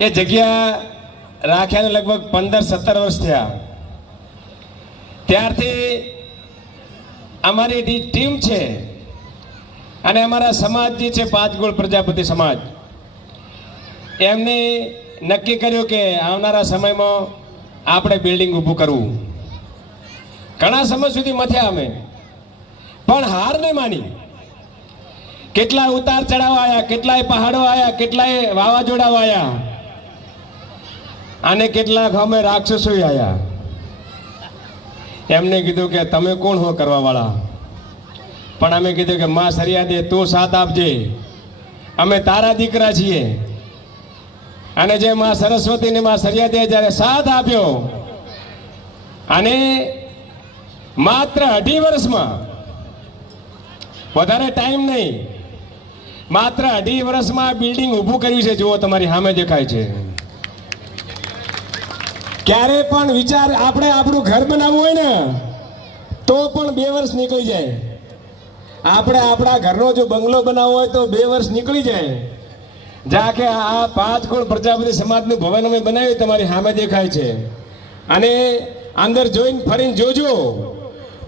એ જગ્યા રાખ્યાને લગભગ 15-17 વર્ષ થયા. ત્યારથી અમારી ટીમ છે અને અમારા સમાજ જે છે પાંચગોળ પ્રજાપતિ સમાજ, એમને નક્કી કર્યું કે આવનારા સમયમાં આપણે બિલ્ડિંગ ઊભું કરવું. ઘણા સમય સુધી મથ્યા અમે, પણ હાર નહીં માની. કેટલાય ઉતાર ચઢાવ આવ્યા, કેટલાય પહાડો આવ્યા, કેટલાય વાવાઝોડા આવ્યા અને કેટલાક અમે રાક્ષસો આવ્યા. એમને કીધું કે તમે કોણ હો કરવા વાળા? પણ અમે કીધું કે માં સરિયાદે તું સાથ આપજે, અમે તારા દીકરા છીએ. અને જે માં સરસ્વતીને માં સરિયાદે જ્યારે સાથ આપ્યો અને માત્ર 2.5 વર્ષમાં, વધારે ટાઈમ નહીં, માત્ર 2.5 વર્ષમાં બિલ્ડિંગ ઊભું કર્યું છે. જુઓ તમારી સામે દેખાય છે. ક્યારે પણ વિચાર આપણે આપણું ઘર બનાવવું હોય ને તો પણ 2 વર્ષ નીકળી જાય. આપણે આપણા ઘરનો જો બંગલો બનાવવો હોય તો 2 વર્ષ નીકળી જાય. જા કે આ પાંચગોળ પ્રજાપતિ સમાજનું ભવન અમે બનાવ્યું, તમારી સામે દેખાય છે. અને અંદર જોઈને ફરીને જોજો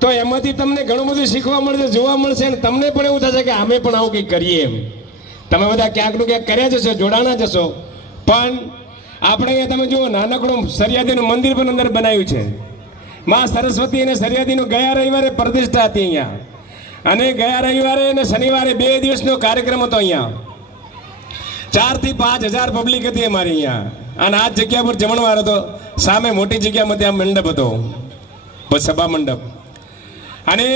તો એમાંથી તમને ઘણું બધું શીખવા મળશે, જોવા મળશે અને તમને પણ એવું થશે કે અમે પણ આવું કંઈક કરીએ એમ. તમે બધા ક્યાંકનું ક્યાંક કર્યા જશો, જોડાણા જશો, પણ આપણે અહીંયા તમે જુઓ નાનકડું સરિયાદીનું મંદિર પણ અંદર બનાવ્યું છે. માં સરસ્વતી અને સરિયાદીનું ગયા રવિવારે પ્રતિષ્ઠા હતી અહીંયા, અને ગયા રવિવારે અને શનિવારે 2 દિવસનો કાર્યક્રમ હતો. અહીંયા 4 થી 5 હજાર પબ્લિક હતી અમારી અહીંયા. અને આ જગ્યા પર જમણવાર હતો, સામે મોટી જગ્યામાં ત્યાં મંડપ હતો, સભા મંડપ. અને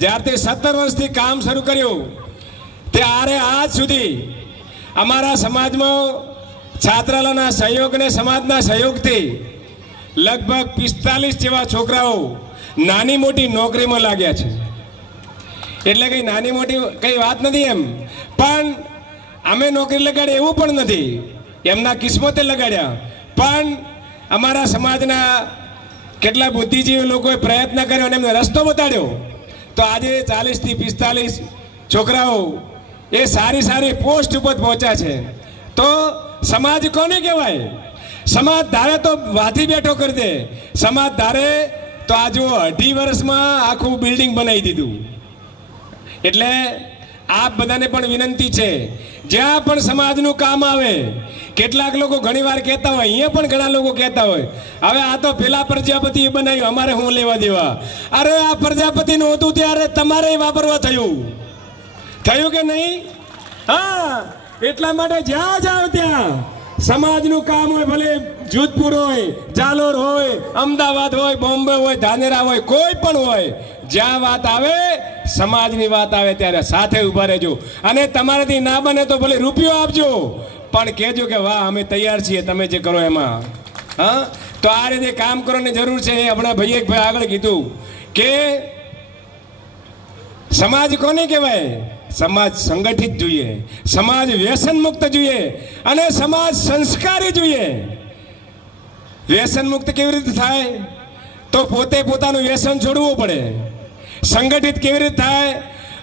જ્યારથી 17 વર્ષથી કામ શરૂ કર્યું ત્યારે આજ સુધી અમારા સમાજમાં છાત્રાલયના સહયોગ અને સમાજના સહયોગથી લગભગ 45 જેવા છોકરાઓ નાની મોટી નોકરીમાં લાગ્યા છે. એટલે કંઈ નાની મોટી કંઈ વાત નથી એમ, પણ અમે નોકરી લગાડી એવું પણ નથી, એમના કિસ્મતે લગાડ્યા. પણ અમારા સમાજના કેટલા બુદ્ધિજીવી લોકોએ પ્રયત્ન કર્યો અને એમને રસ્તો બતાડ્યો. તો આજે 40 થી 45 છોકરાઓ એ સારી સારી પોસ્ટ ઉપર પહોંચ્યા છે. તો સમાજ કોને કહેવાય? સમાજ ધારે તો વાથી બેઠો કરી દે, સમાજ ધારે તો આ જો 2.5 વર્ષમાં આખું બિલ્ડિંગ બનાવી દીધું. એટલે આપ બધાને પણ વિનંતી છે, જ્યાં પણ સમાજનું કામ આવે, કેટલાક લોકો ઘણીવાર કહેતા હોય, અહીંયા પણ ઘણા લોકો કહેતા હોય, હવે આ તો પેલા પ્રજાપતિએ બનાવ્યું, અમારે શું લેવા દેવા? અરે આ પ્રજાપતિનું હતું ત્યારે તમારે વાપરવા થયું કે નહીં? હા, એટલા માટે જ્યાં જાઓ ત્યાં સમાજનું કામ હોય, ભલે જોધપુર હોય, જાલોર હોય, અમદાવાદ હોય, બોમ્બે હોય, ધાનેરા હોય, કોઈ પણ હોય, જ્યાં વાત આવે, સમાજની વાત આવે ત્યારે સાથે ઊભા રહેજો. અને તમારાથી ના બને તો ભલે રૂપિયો આપજો, પણ કહેજો કે વાહ અમે તૈયાર છીએ તમે જે કરો એમાં. હા, તો આ રીતે કામ કરવાની જરૂર છે. હમણાં ભાઈએ આગળ કીધું કે સમાજ કોને કહેવાય? સમાજ સંગઠિત જોઈએ, સમાજ વ્યસન મુક્ત જોઈએ અને સમાજ સંસ્કારી જોઈએ. વ્યસન મુક્ત કેવી રીતે થાય? તો પોતે પોતાનું વ્યસન છોડવું પડે. સંગઠિત કેવી રીતે થાય?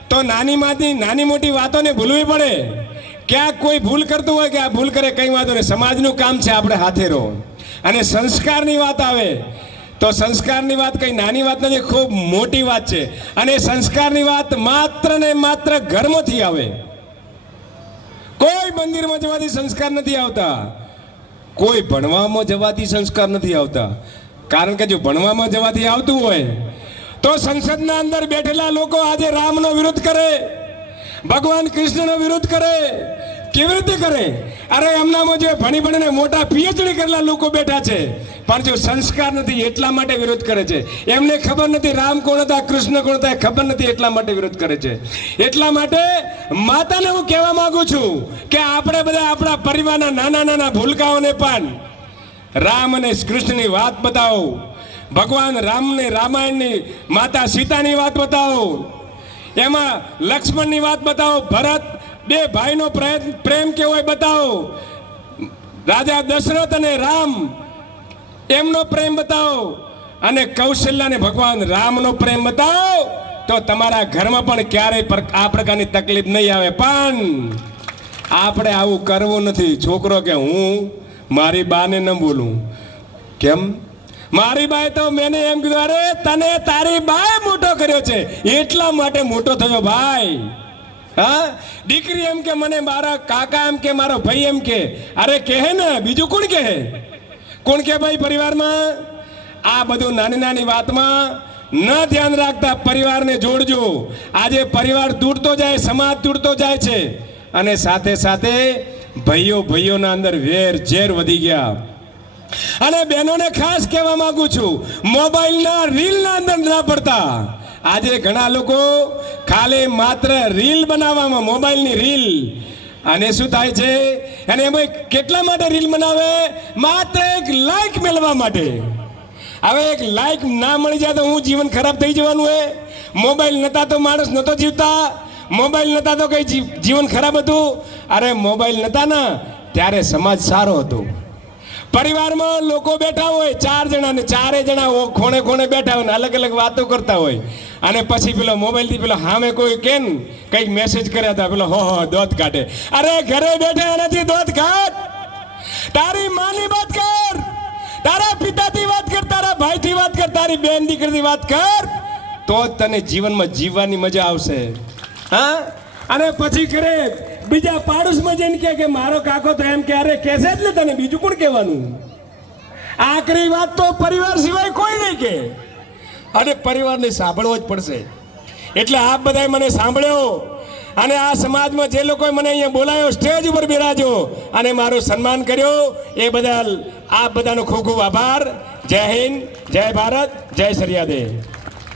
તો નાની મોટી વાતોને ભૂલવી પડે. ક્યાંક કોઈ ભૂલ કરતું હોય કે આ ભૂલ કરે, કંઈ વાંધો નહીં, સમાજનું કામ છે, આપણે હાથે રહો. અને સંસ્કારની વાત આવે તો સંસ્કારની વાત કંઈ નાની વાત નથી, ખૂબ મોટી વાત છે. અને સંસ્કારની વાત માત્ર ને માત્ર ઘરમાંથી આવે. કોઈ મંદિરમાં જવાથી સંસ્કાર નથી આવતા, કોઈ ભણવામાં જવાથી સંસ્કાર નથી આવતા. કારણ કે જો ભણવામાં જવાથી આવતું હોય તો સંસદના અંદર બેઠેલા લોકો આજે રામનો વિરોધ કરે, ભગવાન કૃષ્ણનો વિરોધ કરે. કેવી રીતે કરે? અરે એમનામાં જે ભણીને મોટા પીએચડી કરેલા લોકો બેઠા છે, પણ જો સંસ્કાર નથી એટલા માટે વિરોધ કરે છે. એમને ખબર નથી રામ કોણ હતા, કૃષ્ણ કોણ હતા, ખબર નથી, એટલા માટે વિરોધ કરે છે. એટલા માટે માતાને હું કહેવા માંગુ છું કે આપણે બધા આપણા પરિવારના નાના નાના ભૂલકાઓને પણ રામ અને કૃષ્ણની વાત બતાવો, ભગવાન રામને રામાયણની માતા સીતાની વાત બતાવો, એમાં લક્ષ્મણની વાત બતાવો, ભરત 2 ભાઈનો પ્રેમ કેવો હોય બતાવો, રાજા દશરથ અને રામ એમનો પ્રેમ બતાવો, અને કૌશલ્ય અને ભગવાન રામનો પ્રેમ બતાવો, તો તમારા ઘરમાં પણ ક્યારેય આ પ્રકારની તકલીફ નહીં આવે. પણ આપણે આવું કરવું નથી. છોકરો કે હું મારી બાને ન બોલું. કેમ? મારી બાએ તો મેને એમ કીધું, અરે તને તારી બાએ મોટો કર્યો છે એટલા માટે મોટો થયો ભાઈ. હા, દીકરી એમ કે મને મારા કાકા એમ કે મારો ભાઈ એમ કે, અરે કહે ને, બીજું કોણ કહે? કોણ કે ભાઈ પરિવારમાં? આ બધું નાની નાની વાતમાં ન ધ્યાન રાખતા પરિવારને જોડજો. આજે પરિવાર તૂટતો જાય, સમાજ તૂટતો જાય છે, અને સાથે સાથે ભાઈઓના અંદર વેર ઝેર વધી ગયા. અને બહેનોને ખાસ કહેવા માંગુ છું, મોબાઈલના રીલના અંદર ના પડતા. આજે ઘણા લોકો ખાલી માત્ર રીલ બનાવવામાં, મોબાઈલની રીલ, અને શું થાય છે, અને એમાં કેટલા માટે રીલ બનાવે? માત્ર એક લાઈક મેળવવા માટે. હવે એક લાઈક ના મળી જાય તો હું જીવન ખરાબ થઈ જવાનું હે? મોબાઈલ નતા તો માણસ નતો જીવતા? મોબાઈલ નતા તો કઈ જીવન ખરાબ હતું? અરે મોબાઈલ નતા ને ત્યારે સમાજ સારો હતો. પરિવારમાં લોકો બેઠા હોય 4 જણા ને 4 જણા ખૂણે ખૂણે બેઠા હોય ને અલગ અલગ વાતો કરતા હોય, અને પછી પેલો મોબાઈલથી પેલો સામે કોઈ કેમ કંઈક મેસેજ કર્યા હતા, પેલો હો દોત કાઢે. અરે ઘરે બેઠે એનાથી દોત કાઢ. તારી માની વાત કર, તારા પિતાથી વાત કર, તારા ભાઈથી વાત કર, તારી બેન દીકરીથી વાત કર, તો જ તને જીવનમાં જીવવાની મજા આવશે. હા, અને પછી કરે બીજા પાડોશમાં જઈને કે મારો કાકો તો એમ કે, અરે કહેશે જ ને તને, બીજું કોણ કહેવાનું? આખરી વાત તો પરિવાર સિવાય કોઈ નહીં કે, અને પરિવારને સાંભળવો જ પડશે. એટલે આપ બધાએ મને સાંભળ્યો, અને આ સમાજમાં જે લોકોએ મને અહીંયા બોલાયો, સ્ટેજ ઉપર બિરાજો અને મારું સન્માન કર્યો, એ બદલ આપ બધાનો ખૂબ ખૂબ આભાર. જય હિન્દ, જય ભારત, જય સરિયાદેવ.